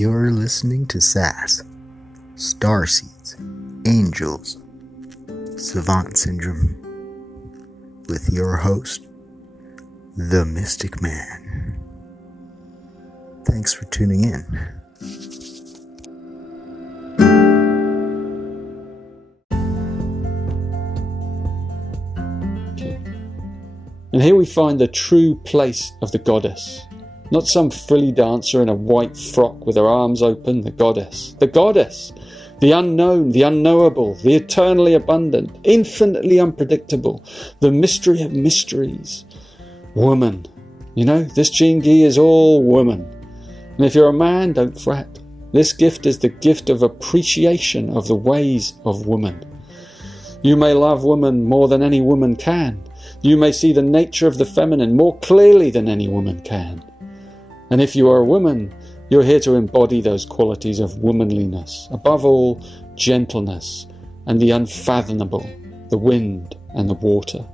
You're listening to SAS, Starseeds Angels Savant Syndrome, with your host, the Mystic Man. Thanks for tuning in. And here we find the true place of the goddess. Not some frilly dancer in a white frock with her arms open, the goddess. The goddess! The unknown, the unknowable, the eternally abundant, infinitely unpredictable, the mystery of mysteries. Woman. You know, this Jingi is all woman. And if you're a man, don't fret. This gift is the gift of appreciation of the ways of woman. You may love woman more than any woman can. You may see the nature of the feminine more clearly than any woman can. And if you are a woman, you're here to embody those qualities of womanliness. Above all, gentleness and the unfathomable, the wind and the water.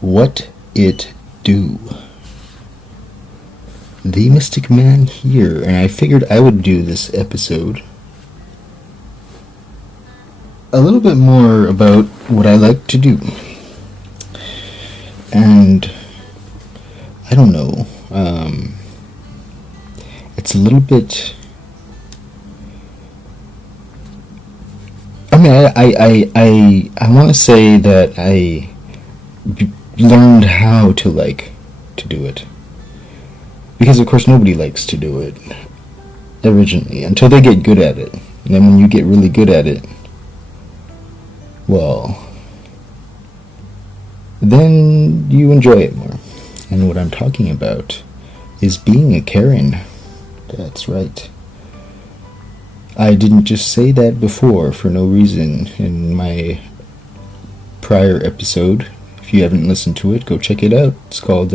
What it do? The Mystic Man here, and I figured I would do this episode a little bit more about what I like to do. And I don't know, it's a little bit, I mean, I want to say that I learned how to like to do it. Because of course nobody likes to do it originally until they get good at it. And then when you get really good at it, well, then you enjoy it more. And what I'm talking about is being a Karen. That's right. I didn't just say that before for no reason in my prior episode. If you haven't listened to it, go check it out. It's called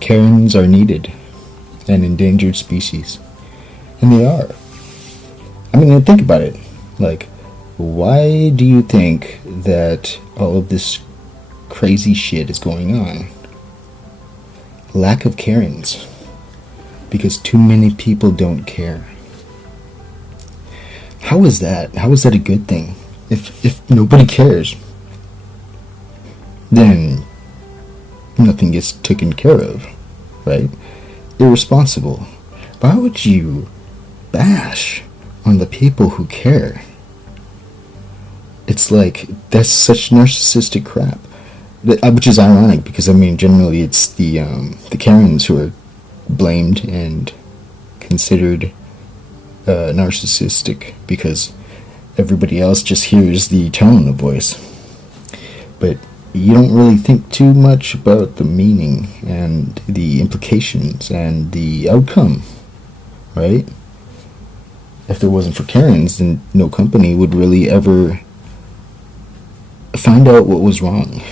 Karens Are Needed, an Endangered Species. And they are. I mean, think about it. Like, why do you think that all of this crazy shit is going on? Lack of Karens. Because too many people don't care. How is that? How is that a good thing? If nobody cares, then nothing gets taken care of, right? Irresponsible. Why would you bash on the people who care? It's like, that's such narcissistic crap. Which is ironic, because I mean, generally it's the Karens who are blamed and considered narcissistic, because everybody else just hears the tone of voice. But you don't really think too much about the meaning and the implications and the outcome, right? If there wasn't for Karens, then no company would really ever find out what was wrong.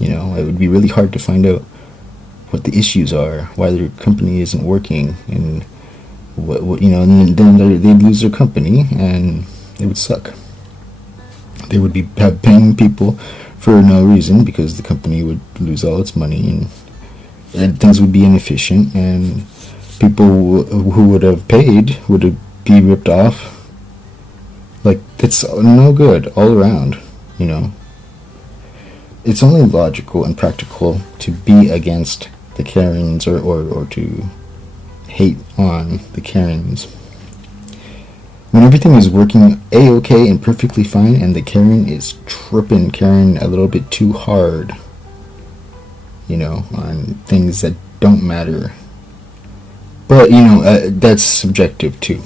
You know, it would be really hard to find out what the issues are, why their company isn't working, and what you know, and then they'd lose their company, and it would suck. They would be paying people for no reason, because the company would lose all its money, and things would be inefficient, and people who would have paid would be ripped off. Like, it's no good all around, you know. It's only logical and practical to be against the Karens, or to hate on the Karens. When everything is working A-okay and perfectly fine, and the Karen is tripping Karen a little bit too hard, you know, on things that don't matter. But, you know, that's subjective too.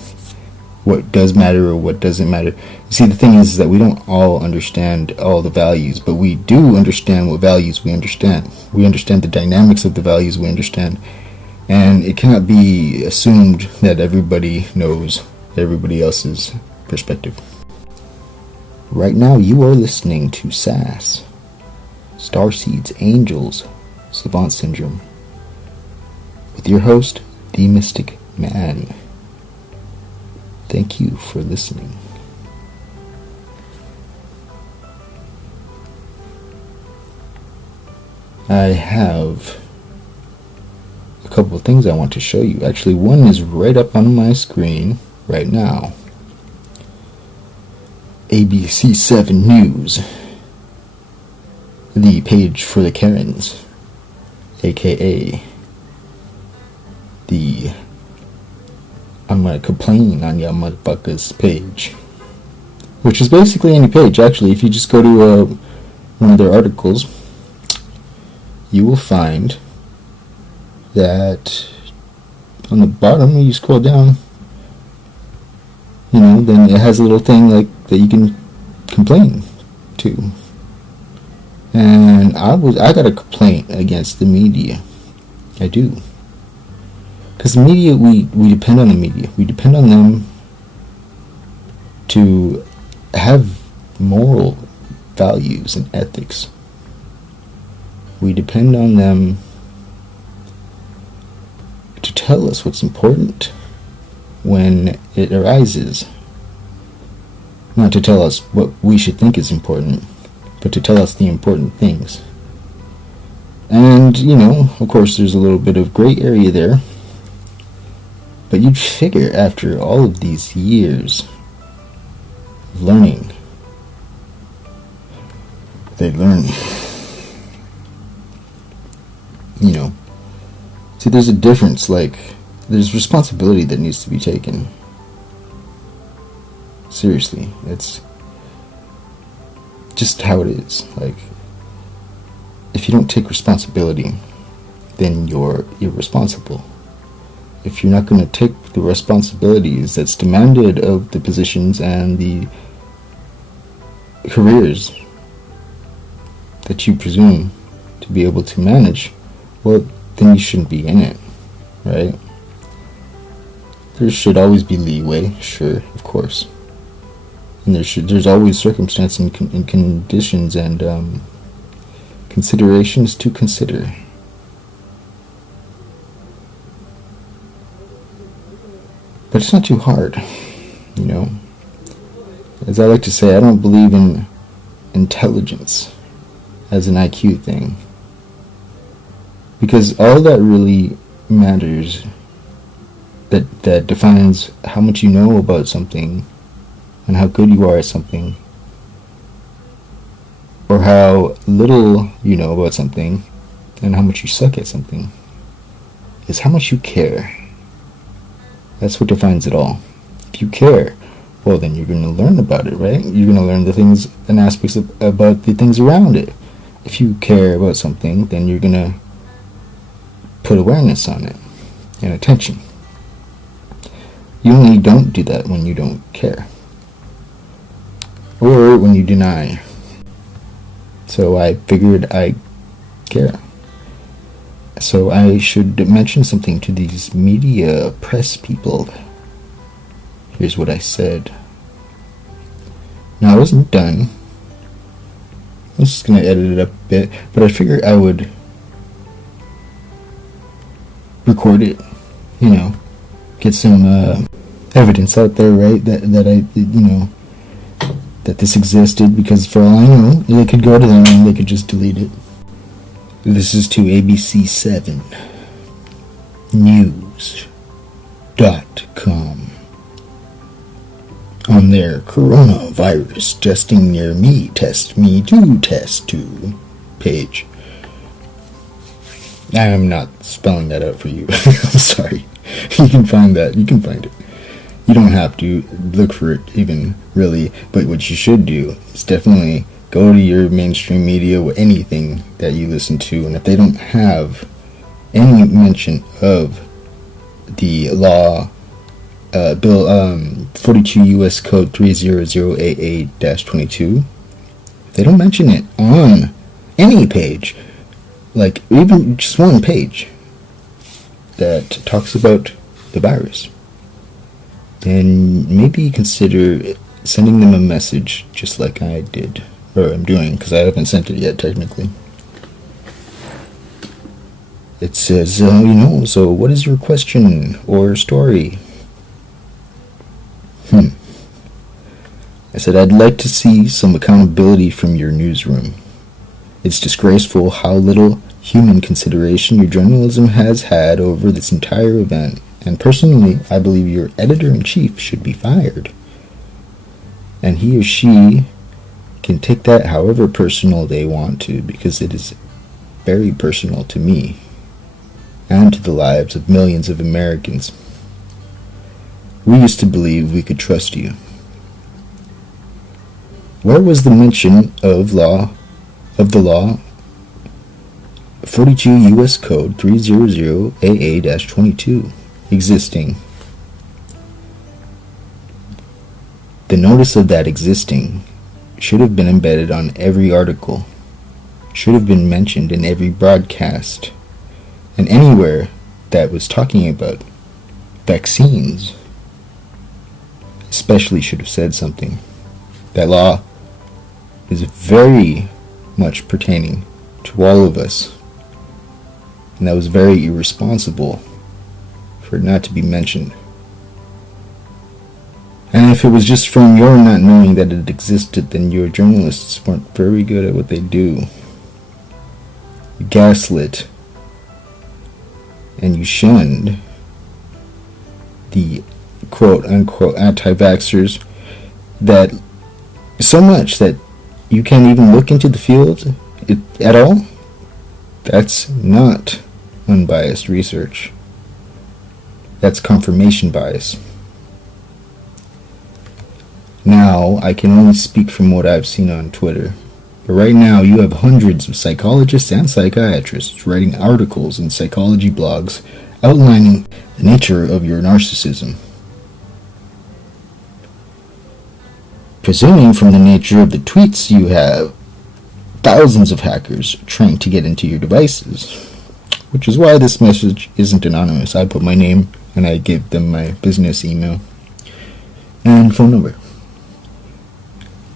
What does matter or what doesn't matter. You see, the thing is that we don't all understand all the values, but we do understand what values we understand. We understand the dynamics of the values we understand. And it cannot be assumed that everybody knows everybody else's perspective. Right now you are listening to SAS, Starseeds Angels Savant Syndrome, with your host, The Mystic Man. Thank you for listening. I have a couple of things I want to show you. Actually, one is right up on my screen right now. ABC 7 News, the page for the Karens, aka the I'm gonna complain on ya motherfuckers page, which is basically any page. Actually, if you just go to one of their articles, you will find that on the bottom, when you scroll down, you know, then it has a little thing like that you can complain to. And I got a complaint against the media. I do. Because the media, we depend on the media. We depend on them to have moral values and ethics. We depend on them to tell us what's important when it arises. Not to tell us what we should think is important, but to tell us the important things. And, you know, of course there's a little bit of gray area there. But you'd figure after all of these years learning. They learn. See, there's a difference. Like, there's responsibility that needs to be taken. Seriously, it's just how it is. Like, if you don't take responsibility, then you're irresponsible. If you're not going to take the responsibilities that's demanded of the positions and the careers that you presume to be able to manage, well, then you shouldn't be in it, right? There should always be leeway, sure, of course. And there's always circumstances and conditions and considerations to consider. But it's not too hard, As I like to say, I don't believe in intelligence as an IQ thing. Because all that really matters, that defines how much you know about something and how good you are at something, or how little you know about something and how much you suck at something, is how much you care. That's what defines it all. If you care, well, then you're going to learn about it, right? You're going to learn the things and aspects about the things around it. If you care about something, then you're going to put awareness on it and attention. You only don't do that when you don't care, or when you deny. So I figured I care. So I should mention something to these media press people. Here's what I said. Now, I wasn't done. I was just going to edit it up a bit, but I figured I would record it, get some evidence out there, right? That this existed, because for all I know, they could go to them and they could just delete it. This is to ABC7 News.com on their coronavirus testing near me, test me too, test too page. I'm not spelling that out for you. I'm sorry. You can find that. You can find it. You don't have to look for it even, really. But what you should do is definitely go to your mainstream media with anything that you listen to, and if they don't have any mention of the law, Bill 42 U.S. Code 300AA-22, if they don't mention it on any page, like even just one page that talks about the virus, then maybe consider sending them a message, just like I did, or I'm doing, because I haven't sent it yet technically. It says, so what is your question or story? I said, I'd like to see some accountability from your newsroom. It's disgraceful how little human consideration your journalism has had over this entire event, and personally, I believe your editor-in-chief should be fired. And he or she can take that however personal they want to, because it is very personal to me and to the lives of millions of Americans. We used to believe we could trust you. Where was the mention of the law 42 U.S. Code 300AA-22 existing? The notice of that existing should have been embedded on every article, should have been mentioned in every broadcast, and anywhere that was talking about vaccines especially should have said something. That law is very much pertaining to all of us, and that was very irresponsible for it not to be mentioned. And if it was just from your not knowing that it existed, then your journalists weren't very good at what they do. You gaslit and you shunned the quote-unquote anti-vaxxers that so much that you can't even look into the field at all, that's not unbiased research. That's confirmation bias. Now, I can only speak from what I've seen on Twitter. But right now, you have hundreds of psychologists and psychiatrists writing articles in psychology blogs outlining the nature of your narcissism. Presuming from the nature of the tweets you have thousands of hackers trying to get into your devices, which is why this message isn't anonymous. I put my name and I give them my business email and phone number.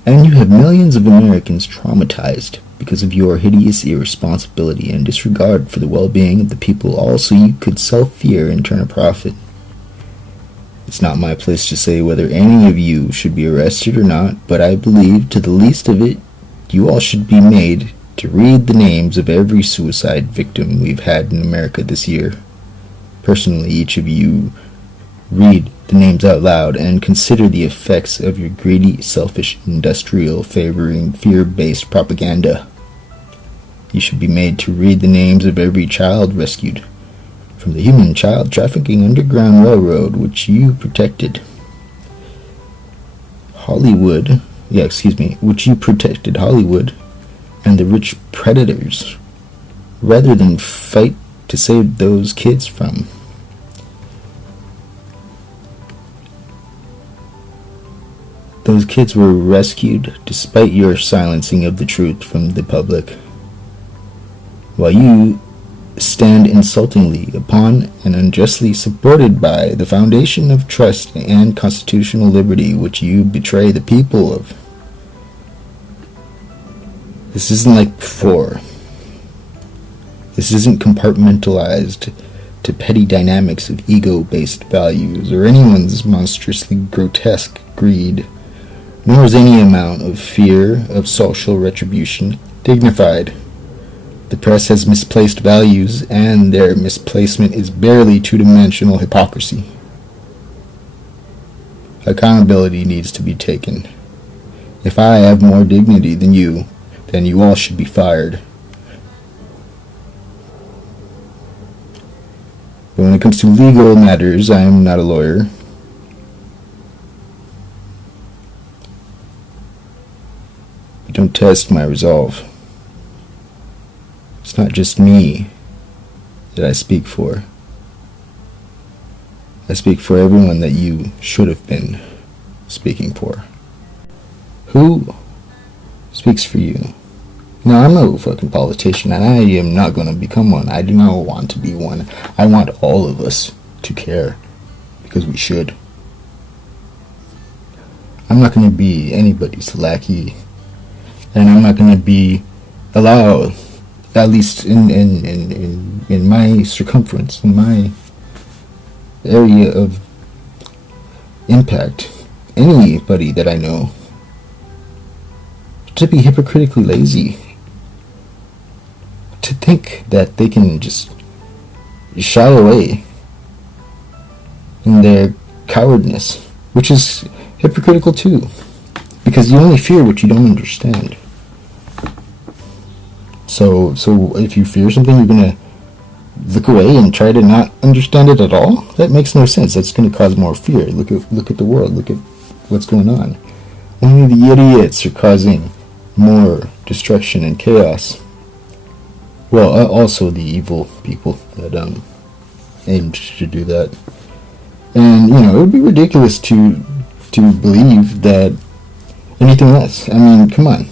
And you have millions of Americans traumatized because of your hideous irresponsibility and disregard for the well-being of the people, all so you could sell fear and turn a profit. It's not my place to say whether any of you should be arrested or not, but I believe, to the least of it, you all should be made to read the names of every suicide victim we've had in America this year. Personally, each of you read the names out loud and consider the effects of your greedy, selfish, industrial, favoring, fear-based propaganda. You should be made to read the names of every child rescued from the human child trafficking underground railroad which you protected. Which you protected Hollywood and the rich predators, rather than fight to save those kids from. Those kids were rescued despite your silencing of the truth from the public, while you stand insultingly upon and unjustly supported by the foundation of trust and constitutional liberty which you betray the people of. This isn't like before. This isn't compartmentalized to petty dynamics of ego-based values or anyone's monstrously grotesque greed, nor is any amount of fear of social retribution dignified. The press has misplaced values, and their misplacement is barely two-dimensional hypocrisy. Accountability needs to be taken. If I have more dignity than you, then you all should be fired. But when it comes to legal matters, I am not a lawyer. But don't test my resolve. It's not just me that I speak for. I speak for everyone that you should have been speaking for. Who speaks for you? Now, I'm no fucking politician, and I am not going to become one. I do not want to be one. I want all of us to care, because we should. I'm not going to be anybody's lackey, and I'm not going to be allowed, at least in my circumference, in my area of impact, anybody that I know, to be hypocritically lazy, to think that they can just shy away in their cowardness, which is hypocritical too, because you only fear what you don't understand. So if you fear something, you're gonna look away and try to not understand it at all? That makes no sense. That's gonna cause more fear. Look at the world. Look at what's going on. Only the idiots are causing more destruction and chaos. Well, also the evil people that aimed to do that. And it would be ridiculous to believe that anything less. I mean, come on.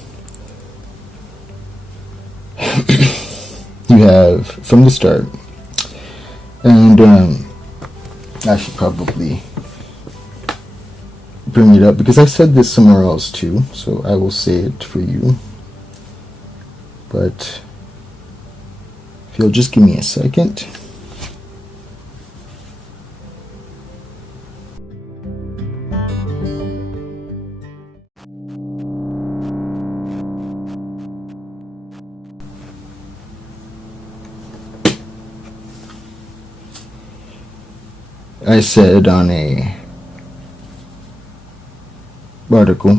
You have from the start, and I should probably bring it up because I said this somewhere else too, so I will say it for you. But if you'll just give me a second. I said on a article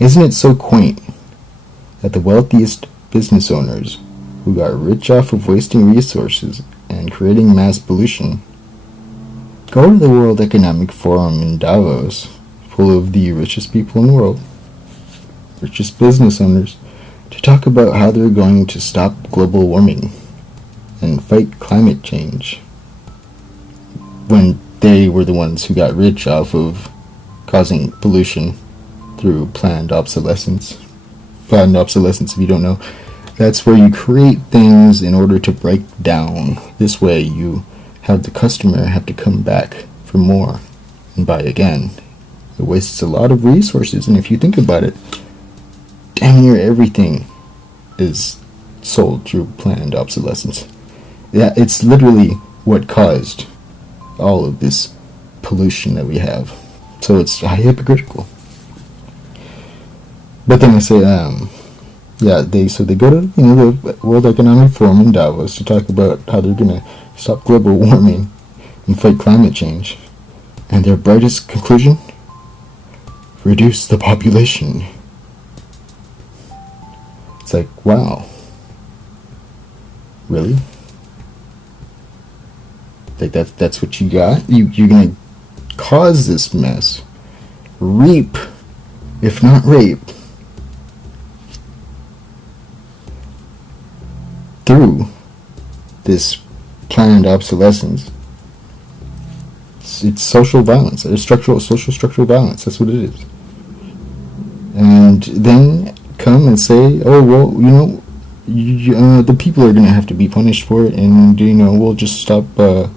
Isn't it so quaint that the wealthiest business owners who got rich off of wasting resources and creating mass pollution go to the World Economic Forum in Davos, full of the richest people in the world, richest business owners, to talk about how they're going to stop global warming and fight climate change, when they were the ones who got rich off of causing pollution through planned obsolescence. Planned obsolescence, if you don't know, that's where you create things in order to break down. This way you have the customer have to come back for more and buy again. It wastes a lot of resources, and if you think about it, damn near everything is sold through planned obsolescence. Yeah, it's literally what caused all of this pollution that we have. So it's hypocritical. But then I say, they go to the World Economic Forum in Davos to talk about how they're gonna stop global warming and fight climate change, and their brightest conclusion: reduce the population. It's like, wow, really? Like that's what you got? You're gonna cause this mess, reap, if not rape, through this planned obsolescence. It's social violence. It's social structural violence. That's what it is. And then come and say, oh, well, the people are going to have to be punished for it, and, we'll just stop the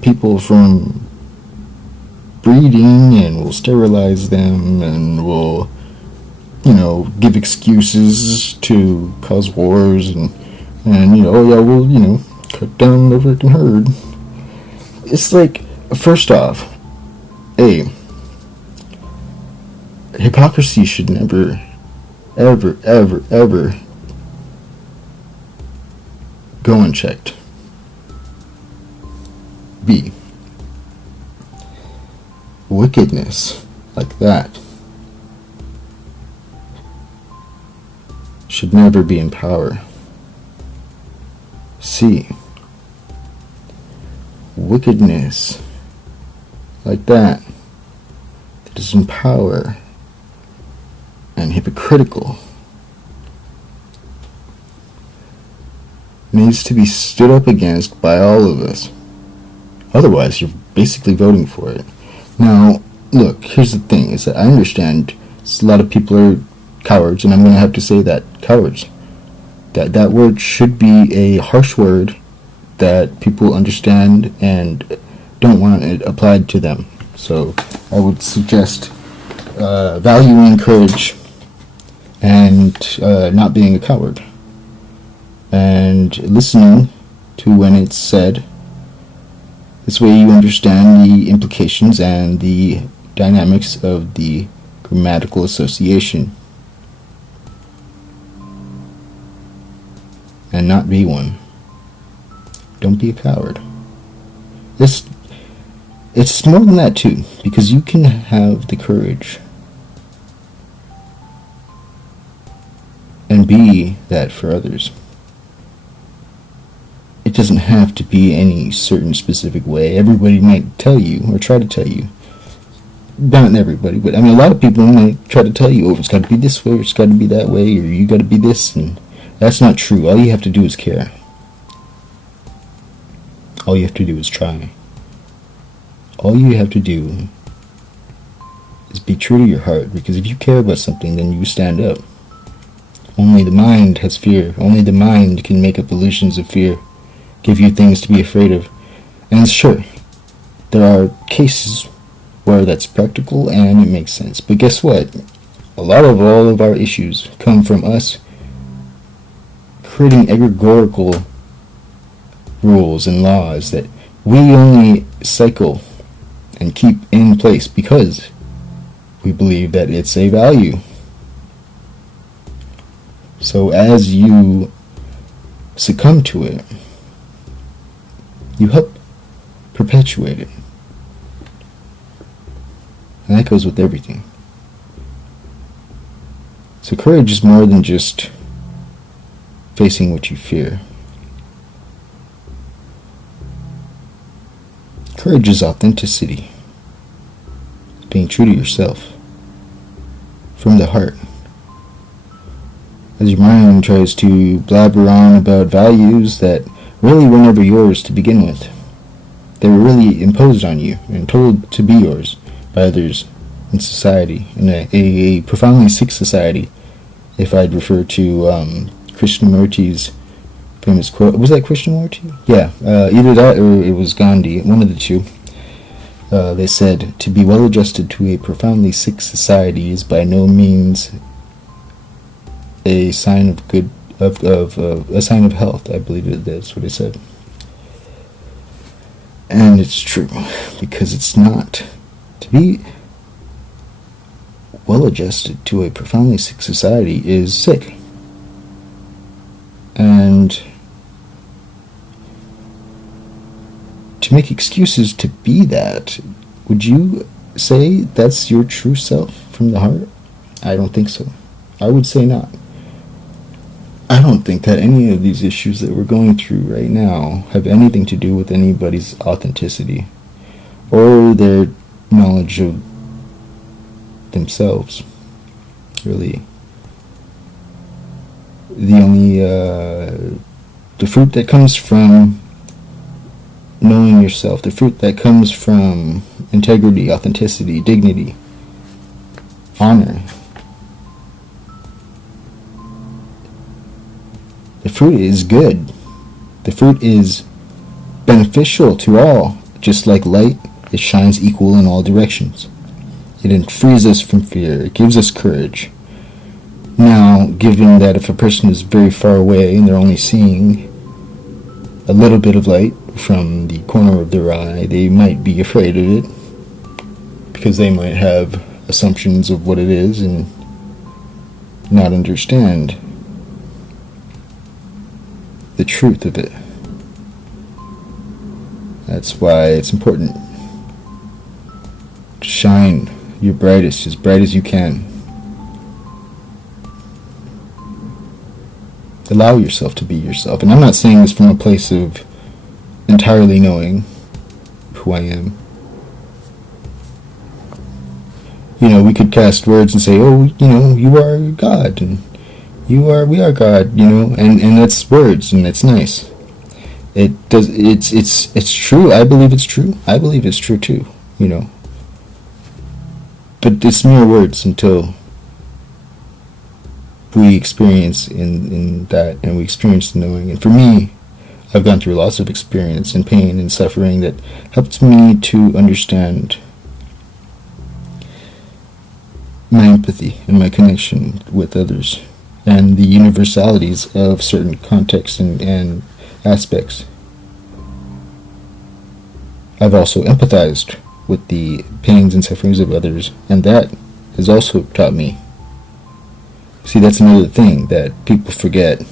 people from breeding, and we'll sterilize them, and we'll give excuses to cause wars, and we'll cut down the freaking herd. It's like, first off, hypocrisy should never, ever, ever, ever go unchecked. B, wickedness like that should never be in power. C, wickedness like that is in power and hypocritical needs to be stood up against by all of us. Otherwise, you're basically voting for it. Now, look, here's the thing, is that I understand a lot of people are cowards, and I'm going to have to say that, cowards. That word should be a harsh word that people understand and don't want it applied to them. So I would suggest valuing courage and not being a coward, and listening to when it's said. This way you understand the implications and the dynamics of the grammatical association, and not be one. Don't be a coward. It's more than that too, because you can have the courage and be that for others. It doesn't have to be any certain specific way. Everybody might tell you or try to tell you. Not everybody, but a lot of people might try to tell you, oh, it's got to be this way, or it's got to be that way, or you got to be this, and that's not true. All you have to do is care. All you have to do is try. All you have to do is be true to your heart, because if you care about something, then you stand up. Only the mind has fear. Only the mind can make up illusions of fear, give you things to be afraid of. And sure, there are cases where that's practical and it makes sense. But guess what? All of our issues come from us creating egregorical rules and laws that we only cycle and keep in place because we believe that it's a value. So as you succumb to it, you help perpetuate it. And that goes with everything. So courage is more than just facing what you fear. Courage is authenticity. It's being true to yourself. From the heart. As your mind tries to blabber on about values that really were never yours to begin with. They were really imposed on you and told to be yours by others in society, in a profoundly sick society, if I'd refer to Krishnamurti's famous quote. Was that Krishnamurti? Yeah, either that or it was Gandhi, one of the two. They said, to be well adjusted to a profoundly sick society is by no means a sign of good, a sign of health. I believe that's what it said. And it's true, because it's not. To be well adjusted to a profoundly sick society is sick. And to make excuses to be that, would you say that's your true self from the heart? I don't think so. I would say not. I don't think that any of these issues that we're going through right now have anything to do with anybody's authenticity or their knowledge of themselves. Really. The only, the fruit that comes from knowing yourself, the fruit that comes from integrity, authenticity, dignity, honor. The fruit is good. The fruit is beneficial to all. Just like light, it shines equal in all directions. It frees us from fear. It gives us courage. Now, given that if a person is very far away and they're only seeing a little bit of light from the corner of their eye, they might be afraid of it because they might have assumptions of what it is and not understand the truth of it. That's why it's important to shine your brightest, as bright as you can. Allow yourself to be yourself. And I'm not saying this from a place of entirely knowing who I am. You know, we could cast words and say, oh, you know, you are God, and we are God, you know, and that's words, and it's nice. It's true. I believe it's true. I believe it's true too, you know. But it's mere words until we experience in that, and we experience the knowing. And for me, I've gone through lots of experience and pain and suffering that helped me to understand my empathy and my connection with others and the universalities of certain contexts and aspects. I've also empathized with the pains and sufferings of others, and that has also taught me. See, that's another thing that people forget.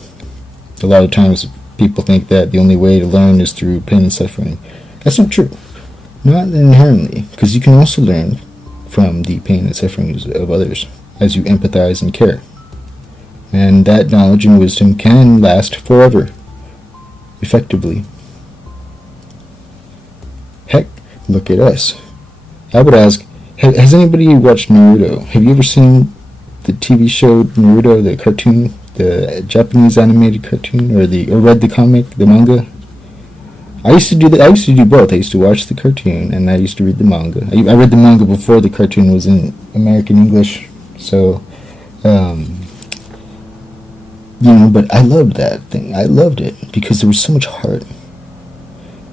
A lot of times people think that the only way to learn is through pain and suffering. That's not true. Not inherently, because you can also learn from the pain and sufferings of others as you empathize and care. And that knowledge and wisdom can last forever, effectively. Heck, look at us. I would ask, has anybody watched Naruto? Have you ever seen the TV show Naruto, the cartoon, the Japanese animated cartoon, or read the comic, the manga? I used to do both. I used to watch the cartoon and I used to read the manga. I read the manga before the cartoon was in American English, so you know, but I loved that thing. I loved it because there was so much heart.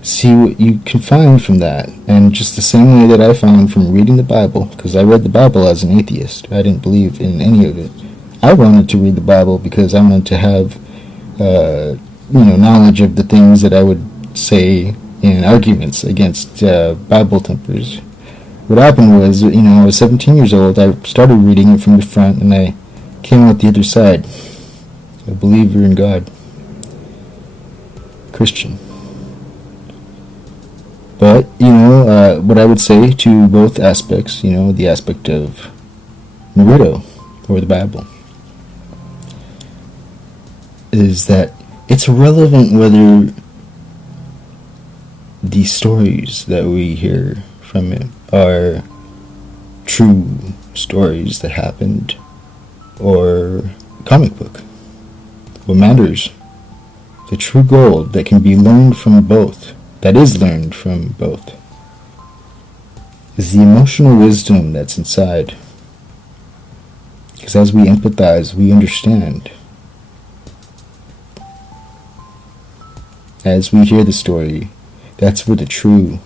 See what you can find from that, and just the same way that I found from reading the Bible, because I read the Bible as an atheist. I didn't believe in any of it. I wanted to read the Bible because I wanted to have, knowledge of the things that I would say in arguments against Bible thumpers. What happened was, I was 17 years old. I started reading it from the front, and I came out the other side, a believer in God, Christian. But, what I would say to both aspects, the aspect of Naruto or the Bible, is that it's irrelevant whether the stories that we hear from it are true stories that happened or comic book. What matters, the true gold that can be learned from both, that is learned from both, is the emotional wisdom that's inside. Because as we empathize, we understand. As we hear the story, that's where the true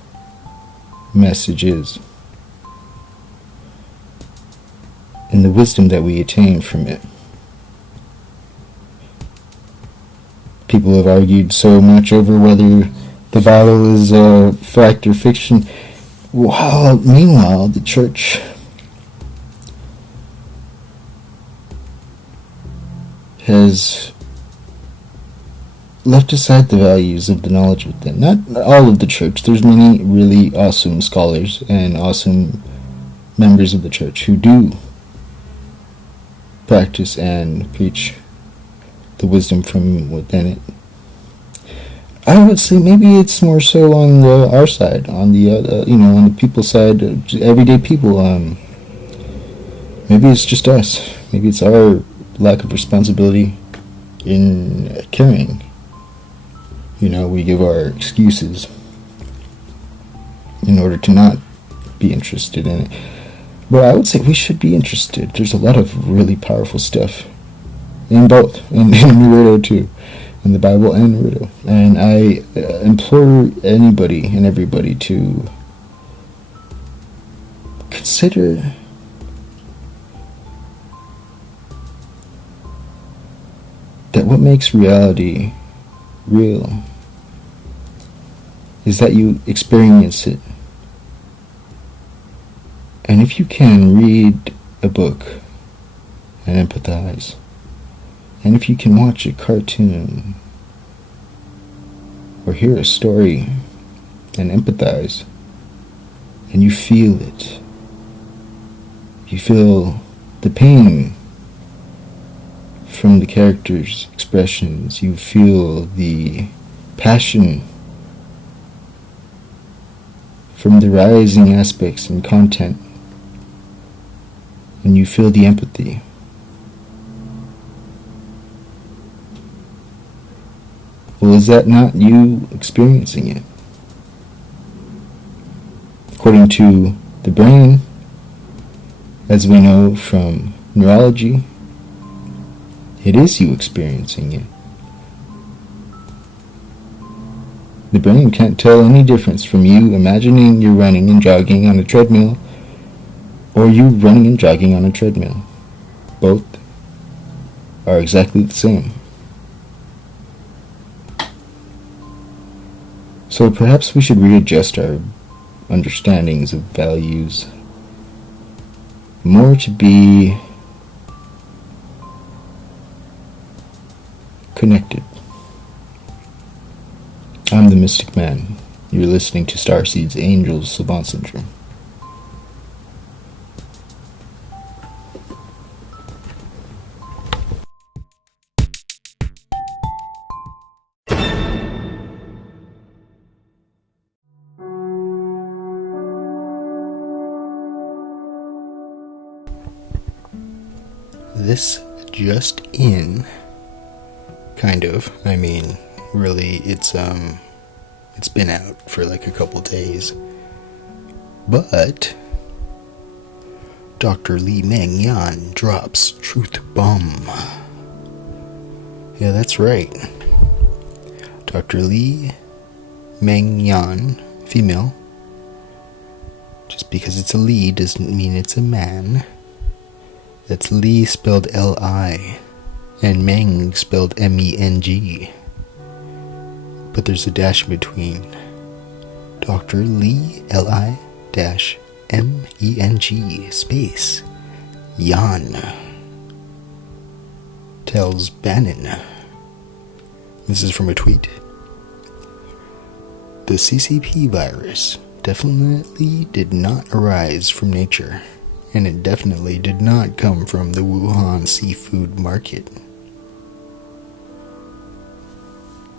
message is. And the wisdom that we attain from it. People have argued so much over whether the Bible is fact or fiction. Meanwhile, the church has left aside the values of the knowledge within. Not all of the church. There's many really awesome scholars and awesome members of the church who do practice and preach the wisdom from within it. I would say maybe it's more so on our side, on the on the people side, everyday people. Maybe it's just us. Maybe it's our lack of responsibility in caring. We give our excuses in order to not be interested in it. But I would say we should be interested. There's a lot of really powerful stuff in both, and in Naruto too, in the Bible and Naruto. And I implore anybody and everybody to consider that what makes reality real is that you experience it. And if you can read a book and empathize, and if you can watch a cartoon or hear a story and empathize, and you feel it, you feel the pain from the characters' expressions, you feel the passion from the rising aspects and content, and you feel the empathy. Well, is that not you experiencing it? According to the brain, as we know from neurology, it is you experiencing it. The brain can't tell any difference from you imagining you're running and jogging on a treadmill or you running and jogging on a treadmill. Both are exactly the same. So perhaps we should readjust our understandings of values more to be connected. I'm the Mystic Man. You're listening to Starseeds Angels Savant Syndrome. This just in, kind of. I mean, really, it's been out for like a couple days. But Dr. Li Meng Yan drops truth bomb. Yeah, that's right. Dr. Li Meng Yan, female. Just because it's a Li doesn't mean it's a man. That's Li spelled L-I, and Meng spelled M-E-N-G. But there's a dash in between. Dr. Li, L-I, dash, M-E-N-G, space, Yan, tells Bannon. This is from a tweet. The CCP virus definitely did not arise from nature, and it definitely did not come from the Wuhan seafood market.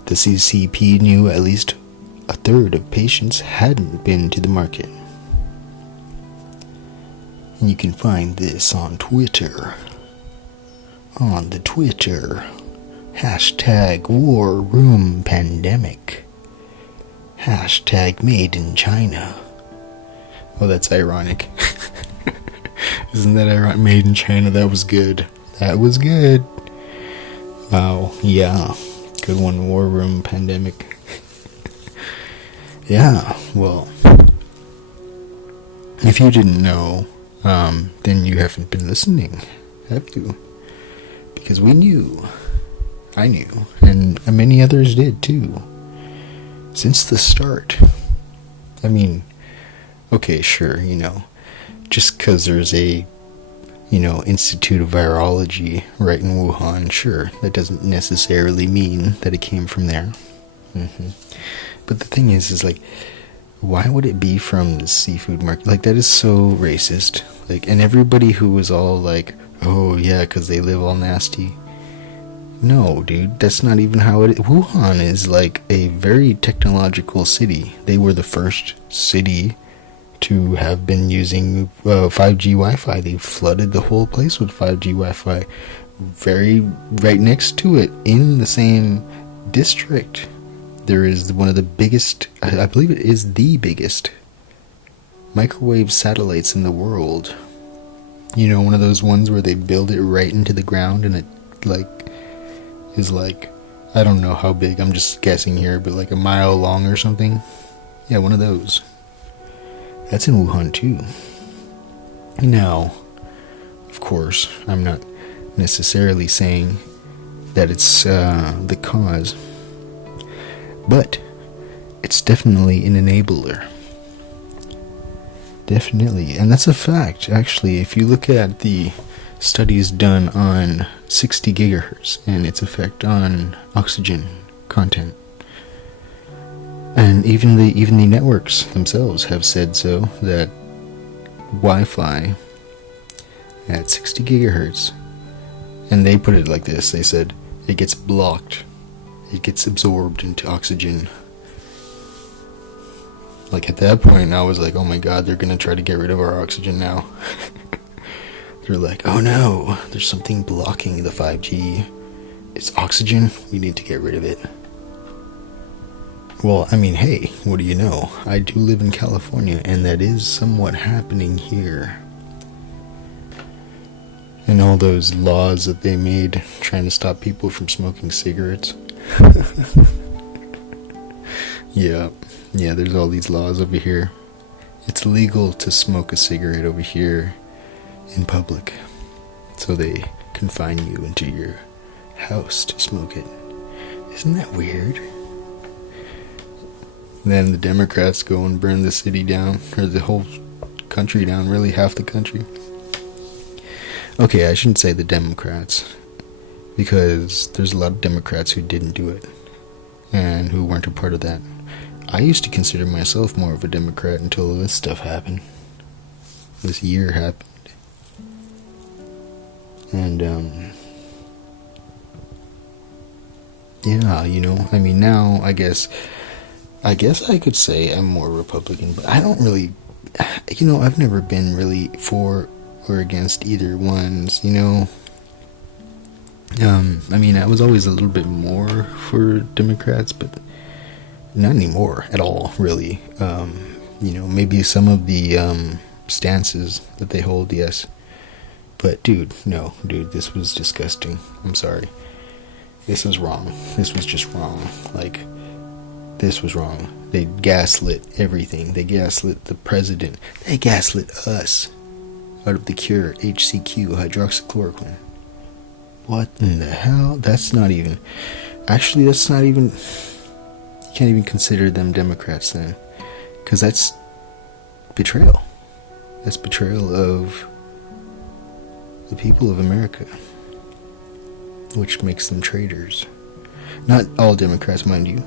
the CCP knew at least a third of patients hadn't been to the market. And you can find this on Twitter. On the Twitter. Hashtag War Room Pandemic. Hashtag Made in China. Oh, that's ironic. Isn't that ironic? Made in China. That was good. That was good. Wow. Yeah. Good one. War Room Pandemic. Yeah. Well, if you didn't know, then you haven't been listening, have you? Because we knew. I knew. And many others did too. Since the start. I mean, okay, sure, just because there's a, Institute of Virology right in Wuhan, sure, that doesn't necessarily mean that it came from there. But the thing is like, why would it be from the seafood market? Like, that is so racist. Like, and everybody who was all like, oh yeah, because they live all nasty. No, dude, that's not even how it is. Wuhan is like a very technological city. They were the first city to have been using 5G Wi-Fi. They flooded the whole place with 5G Wi-Fi. Right next to it, in the same district, there is one of the biggest, I believe it is the biggest, microwave satellites in the world. One of those ones where they build it right into the ground and it is I don't know how big, I'm just guessing here, but like a mile long or something. Yeah, one of those. That's in Wuhan too. Now, of course, I'm not necessarily saying that it's the cause, but it's definitely an enabler. Definitely. And that's a fact, actually. If you look at the studies done on 60 gigahertz and its effect on oxygen content, and even the networks themselves have said so, that Wi-Fi at 60 gigahertz, and they put it like this, they said it gets blocked, it gets absorbed into oxygen. Like, at that point I was like, oh my god, they're gonna try to get rid of our oxygen now. They're like, oh no, there's something blocking the 5G. It's oxygen, we need to get rid of it. Well, I mean, hey, what do you know? I do live in California, and that is somewhat happening here. And all those laws that they made trying to stop people from smoking cigarettes. Yeah, there's all these laws over here. It's legal to smoke a cigarette over here in public. So they confine you into your house to smoke it. Isn't that weird? Then the Democrats go and burn the city down, or the whole country down, really half the country. Okay, I shouldn't say the Democrats, because there's a lot of Democrats who didn't do it, and who weren't a part of that. I used to consider myself more of a Democrat until this stuff happened. This year happened. And, yeah, I mean, now, I guess I could say I'm more Republican, but I don't really, I've never been really for or against either ones, I mean, I was always a little bit more for Democrats, but not anymore at all, really. Maybe some of the stances that they hold, yes. But dude, this was disgusting. I'm sorry. This was wrong. This was just wrong. This was wrong. They gaslit everything. They gaslit the president. They gaslit us out of the cure, HCQ, hydroxychloroquine. What in the hell? That's not even... Actually, that's not even... You can't even consider them Democrats then. Because that's betrayal. That's betrayal of the people of America. Which makes them traitors. Not all Democrats, mind you.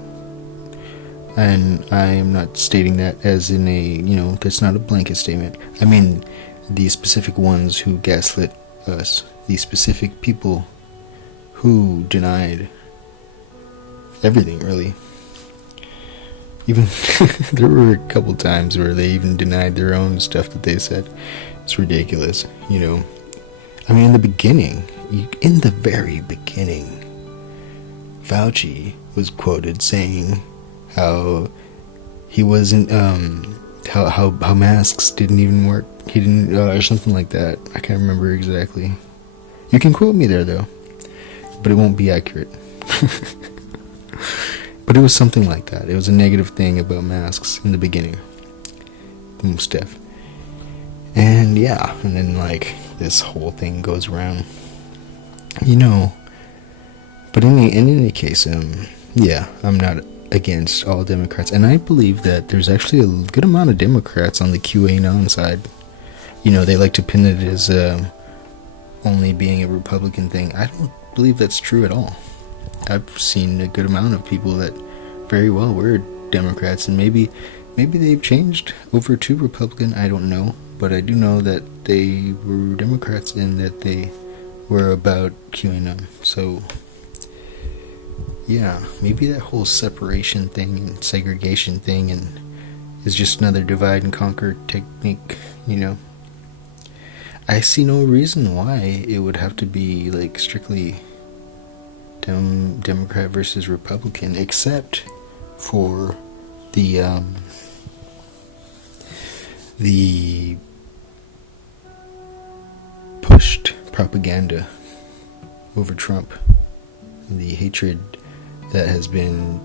And I am not stating that as in a, that's not a blanket statement. I mean, the specific ones who gaslit us. The specific people who denied everything, really. Even there were a couple times where they even denied their own stuff that they said. It's ridiculous, you know. I mean, in the very beginning, Fauci was quoted saying how he wasn't, how masks didn't even work. He didn't, or something like that. I can't remember exactly. You can quote me there, though, but it won't be accurate. But it was something like that. It was a negative thing about masks in the beginning. Most def. And yeah, and then like this whole thing goes around. You know, but in any case, yeah, I'm not against all Democrats, and I believe that there's actually a good amount of Democrats on the QAnon side. You know, they like to pin it as only being a Republican thing. I don't believe that's true at all. I've seen a good amount of people that very well were Democrats, and maybe they've changed over to Republican. I don't know, but I do know that they were Democrats and that they were about QAnon. So yeah, maybe that whole separation thing and segregation thing and is just another divide and conquer technique, you know. I see no reason why it would have to be like strictly Democrat versus Republican, except for the pushed propaganda over Trump, and the hatred that has been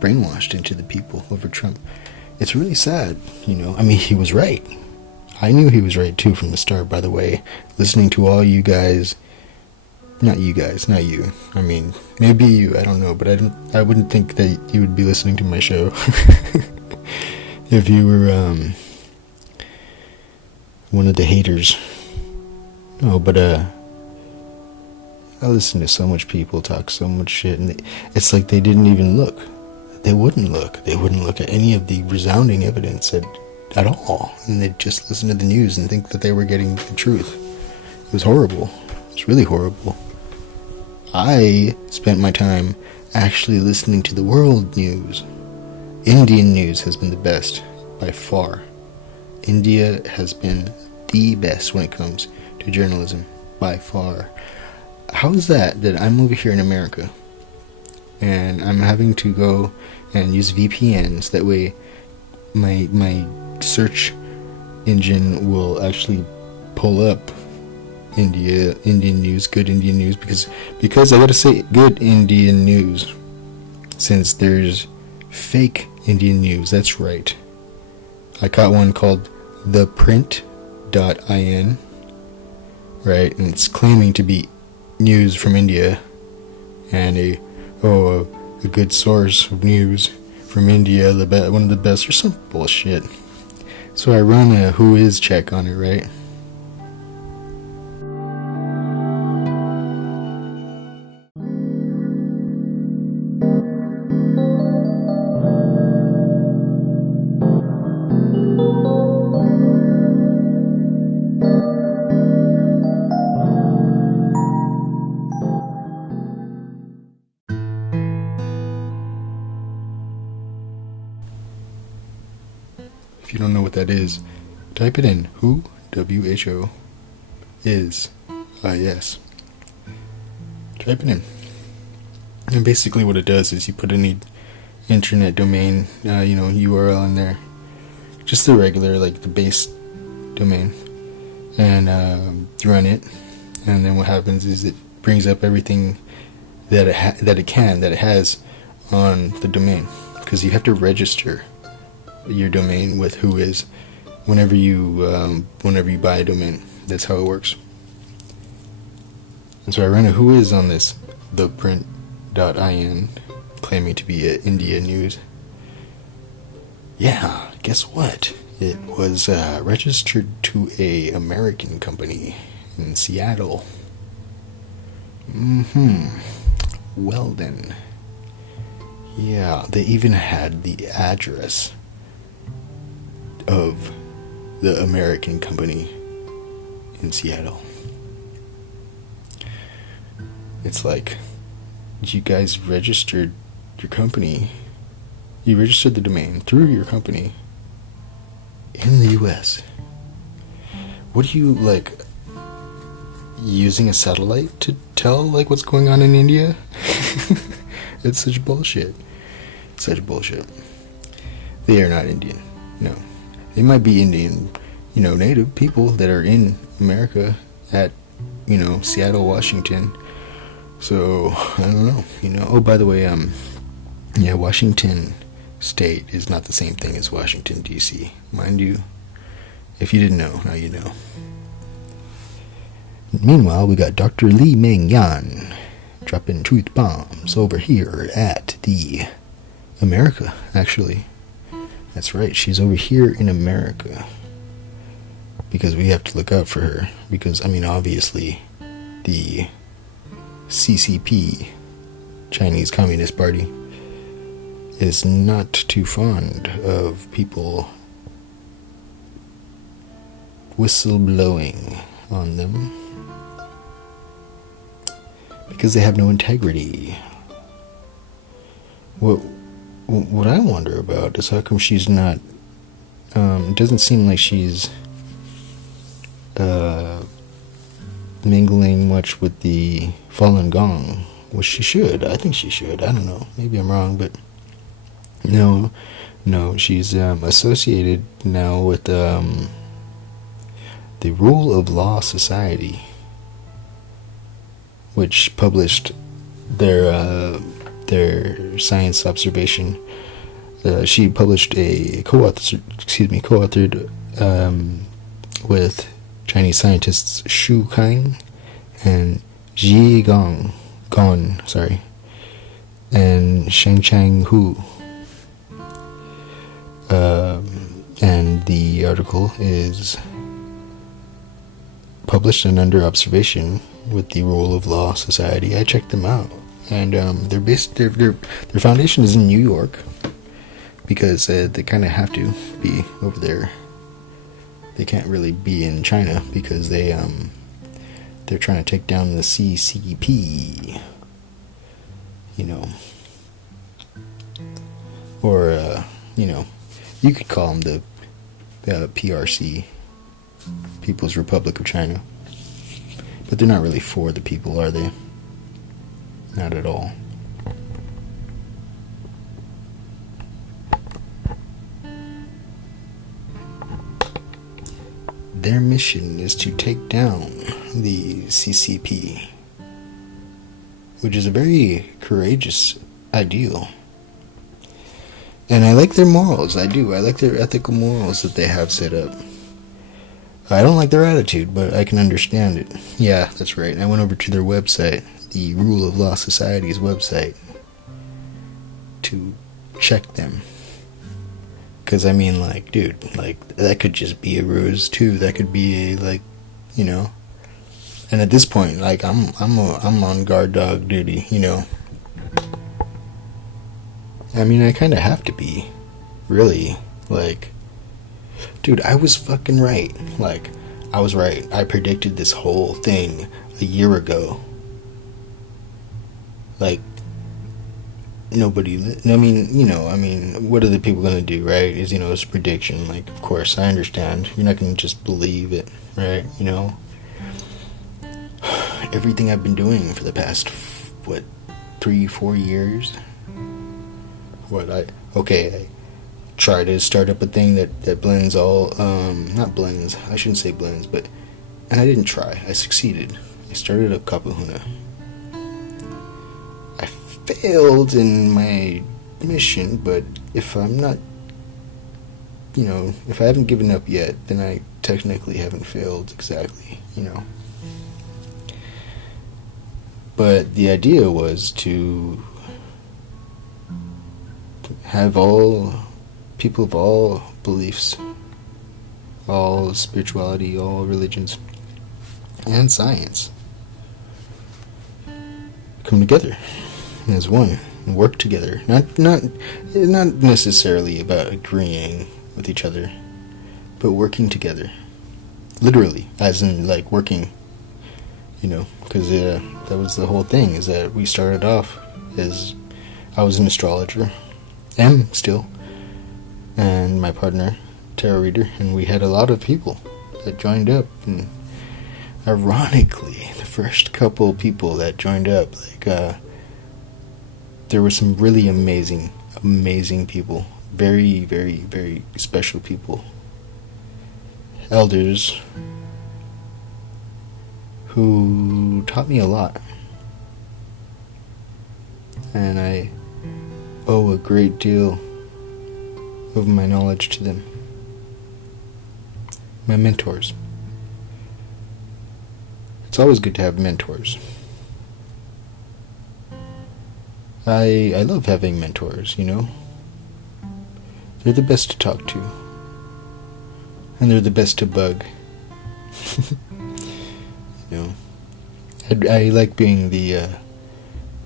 brainwashed into the people over Trump. It's really sad, you know. I mean, he was right. I knew he was right too from the start, by the way. Listening to all you guys, not you. I mean, maybe you, I don't know, but I wouldn't think that you would be listening to my show if you were one of the haters. No, but I listen to so much people talk so much shit, and it's like they didn't even look. They wouldn't look at any of the resounding evidence at all, and they'd just listen to the news and think that they were getting the truth. It was horrible. It was really horrible. I spent my time actually listening to the world news. Indian news has been the best by far. India has been the best when it comes to journalism by far. How is that I'm over here in America and I'm having to go and use VPNs? That way my search engine will actually pull up Indian news, good Indian news, because I gotta say good Indian news, since there's fake Indian news. That's right. I caught one called theprint.in, right, and it's claiming to be news from India and a good source of news from India, one of the best, or some bullshit. So I run a who is check on it, right? If you don't know what that is, type it in. Who, W-H-O, is, I-S. Type it in. And basically what it does is you put any internet domain, URL in there. Just the regular, like the base domain. And you run it. And then what happens is it brings up everything that it has on the domain. Because you have to register your domain with who is whenever you buy a domain. That's how it works. And so I ran a who is on this theprint.in, claiming to be India news. Yeah, guess what? It was registered to a American company in Seattle. Well then. Yeah, they even had the address of the American company in Seattle. It's like, you guys registered your company. You registered the domain through your company in the US. What are you, like, using a satellite to tell, like, what's going on in India? It's such bullshit. Such bullshit. They are not Indian. No. They might be Indian, native people that are in America at, Seattle, Washington. So, I don't know. Oh, by the way, Washington State is not the same thing as Washington, D.C. Mind you, if you didn't know, now you know. Meanwhile, we got Dr. Lee Meng Yan dropping truth bombs over here at the America, actually. That's right, she's over here in America. Because we have to look out for her. Because, obviously, the CCP, Chinese Communist Party, is not too fond of people whistleblowing on them. Because they have no integrity. What I wonder about is how come she's not, it doesn't seem like she's mingling much with the Falun Gong, which she should. I think she should. I don't know. Maybe I'm wrong, but no, she's associated now with the Rule of Law Society, which published their science observation. She published a co-authored with Chinese scientists Xu Kang and Ji Gon, and Shengchang Hu. And the article is published and under observation with the Rule of Law Society. I checked them out, and their foundation is in New York because they kind of have to be over there. They can't really be in China because they're trying to take down the CCP, or you could call them the PRC, People's Republic of China. But they're not really for the people, are they? Not at all. Their mission is to take down the CCP, which is a very courageous ideal. And I like their morals, I do. I like their ethical morals that they have set up. I don't like their attitude, but I can understand it. Yeah, that's right. I went over to their website, the Rule of Law Society's website, to check them. Because, dude, that could just be a ruse, too. That could be And at this point, I'm on guard dog duty, I kind of have to be, really, dude, I was fucking right. I was right. I predicted this whole thing a year ago. Nobody, what are the people gonna do, right? It's a prediction. Of course, I understand. You're not gonna just believe it, right? Everything I've been doing for the past, 3-4 years? I try to start up a thing that blends all, not blends, I shouldn't say blends, and I didn't try, I succeeded. I started up Kapahuna. I failed in my mission, but if I'm not, if I haven't given up yet, then I technically haven't failed exactly, But the idea was to have all people of all beliefs, all spirituality, all religions, and science come together as one and work together. Not necessarily about agreeing with each other, but working together. Literally, as in working, because that was the whole thing, is that we started off as I was an astrologer, am still, and my partner, tarot reader, and we had a lot of people that joined up. And ironically, the first couple people that joined up, there were some really amazing people, very, very, very special people, elders who taught me a lot, and I owe a great deal of my knowledge to them. My mentors. It's always good to have mentors. I love having mentors, you know. They're the best to talk to. And they're the best to bug. You know. I like being the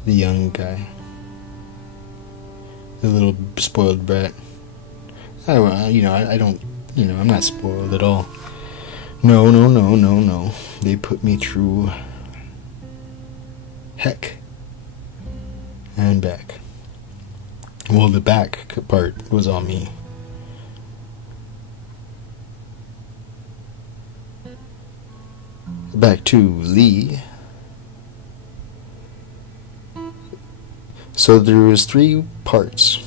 young guy. The little spoiled brat. I don't, I'm not spoiled at all. No. They put me through heck and back. Well, the back part was on me. Back to Lee. So there was 3 parts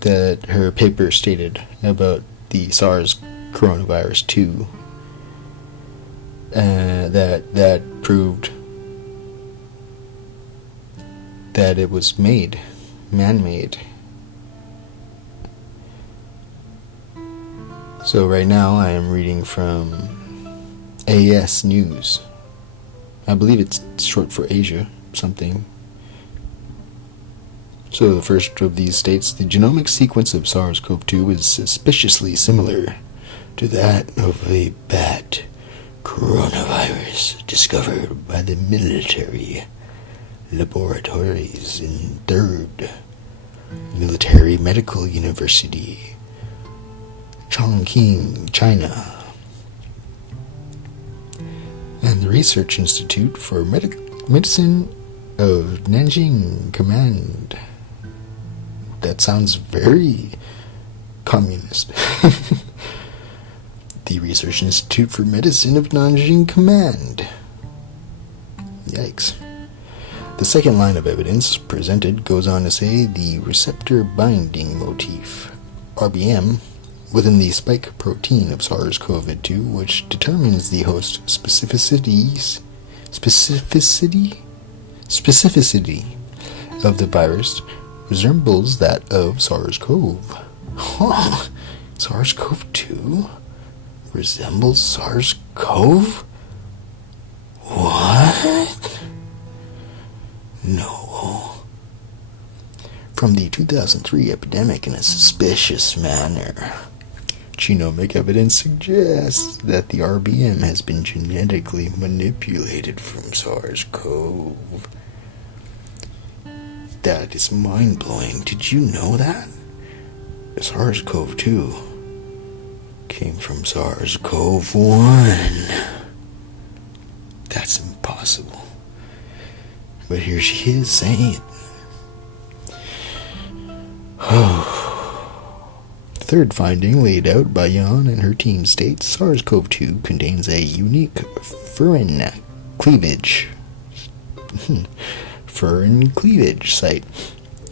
that her paper stated about the SARS coronavirus 2. That proved that it was man-made. So right now I am reading from AS News. I believe it's short for Asia, something. So the first of these states, the genomic sequence of SARS-CoV-2 is suspiciously similar to that of a bat coronavirus discovered by the military laboratories in 3rd Military Medical University, Chongqing, China, and the Research Institute for Medicine of Nanjing Command. That sounds very communist. The Research Institute for Medicine of Nanjing Command. Yikes. The second line of evidence presented goes on to say the receptor binding motif, RBM, within the spike protein of SARS-CoV-2, which determines the host specificity of the virus, resembles that of SARS-CoV. Huh. SARS-CoV-2 resembles SARS-CoV? What? No. From the 2003 epidemic in a suspicious manner, genomic evidence suggests that the RBM has been genetically manipulated from SARS-CoV. That is mind-blowing. Did you know that? SARS-CoV-2 came from SARS-CoV-1. That's impossible. But here she is saying it. Third finding laid out by Yan and her team states SARS-CoV-2 contains a unique furin cleavage site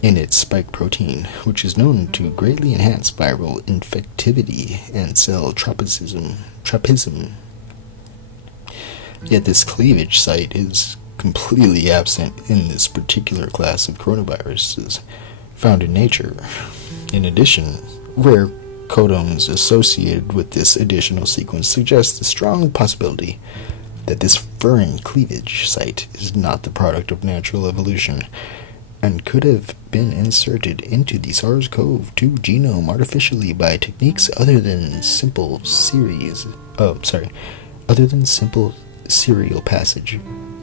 in its spike protein, which is known to greatly enhance viral infectivity and cell tropism. Yet this cleavage site is completely absent in this particular class of coronaviruses found in nature. In addition, rare codons associated with this additional sequence suggest the strong possibility that this furin cleavage site is not the product of natural evolution and could have been inserted into the SARS-CoV-2 genome artificially by techniques other than simple serial passage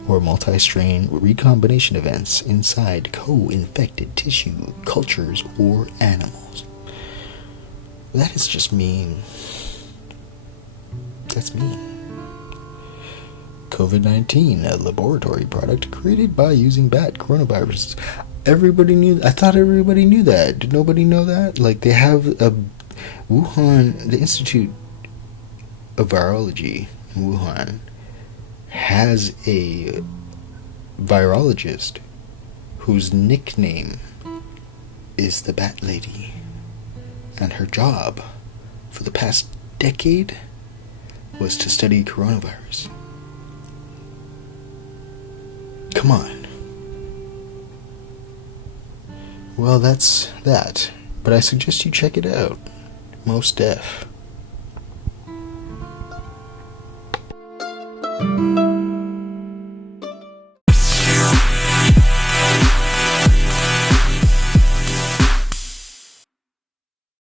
or multi-strain recombination events inside co-infected tissue, cultures, or animals. That is just mean. That's mean. COVID-19, a laboratory product created by using bat coronaviruses. Everybody knew. I thought everybody knew that. Did nobody know that? Like, they have a Wuhan, the Institute of Virology in Wuhan has a virologist whose nickname is the Bat Lady, and her job for the past decade was to study coronavirus. Come on. Well, that's that. But I suggest you check it out. Most def.